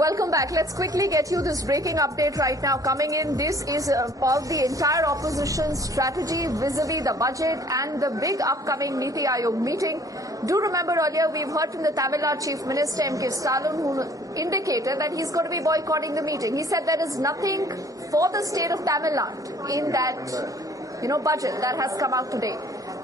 Welcome back. Let's quickly get you this breaking update right now coming in. This is about the entire opposition strategy vis-a-vis the budget and the big upcoming Niti Aayog meeting. Do remember earlier we've heard from the Tamil Nadu Chief Minister M.K. Stalin, who indicated that he's going to be boycotting the meeting. He said there is nothing for the state of Tamil Nadu in that budget that has come out today.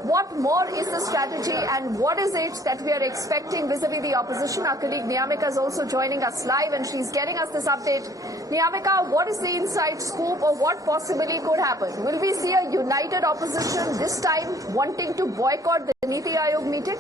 What more is the strategy and what is it that we are expecting vis-a-vis the opposition? Our colleague Niyamika is also joining us live and she's getting us this update. Niyamika, what is the inside scoop or what possibly could happen? Will we see a united opposition this time wanting to boycott the Niti Aayog meeting?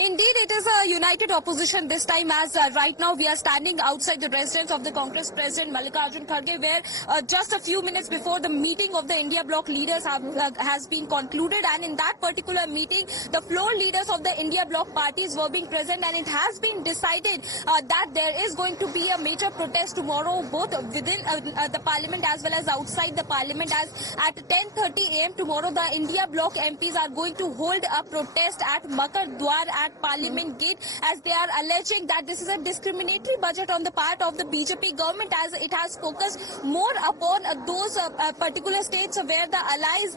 Indeed, it is a united opposition this time, as right now we are standing outside the residence of the Congress President Mallikarjun Kharge, where just a few minutes before the meeting of the India Bloc leaders has been concluded, and in that particular meeting, the floor leaders of the India Bloc parties were being present, and it has been decided that there is going to be a major protest tomorrow, both within the Parliament as well as outside the Parliament, as at 10:30 a.m. tomorrow, the India Bloc MPs are going to hold a protest at Makar Dwar at Parliament Gate, as they are alleging that this is a discriminatory budget on the part of the BJP government, as it has focused more upon those particular states where the allies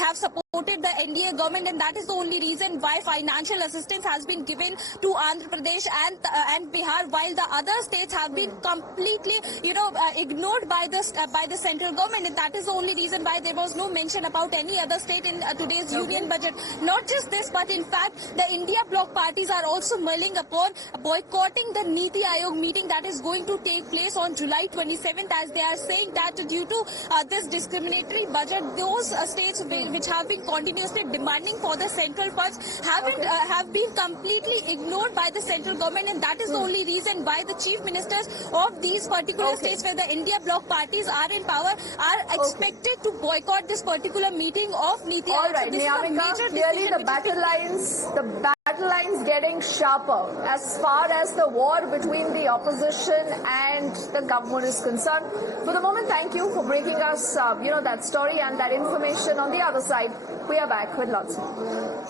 have supported the NDA government, and that is the only reason why financial assistance has been given to Andhra Pradesh and Bihar, while the other states have been completely ignored by the central government, and that is the only reason why there was no mention about any other state in today's union budget. Not just this, but in fact the India Bloc parties are also mulling upon boycotting the Niti Aayog meeting that is going to take place on July 27th, as they are saying that due to this discriminatory budget, those states which have been continuously demanding for the central funds have been completely ignored by the central government, and that is the only reason why the chief ministers of these particular states where the India Bloc parties are in power are expected to boycott this particular meeting of Niti Aayog. All right, Niyamika, clearly the battle lines getting sharper as far as the war between the opposition and the government is concerned. For the moment, thank you for breaking us, that story and that information. On the other side, we are back with lots more.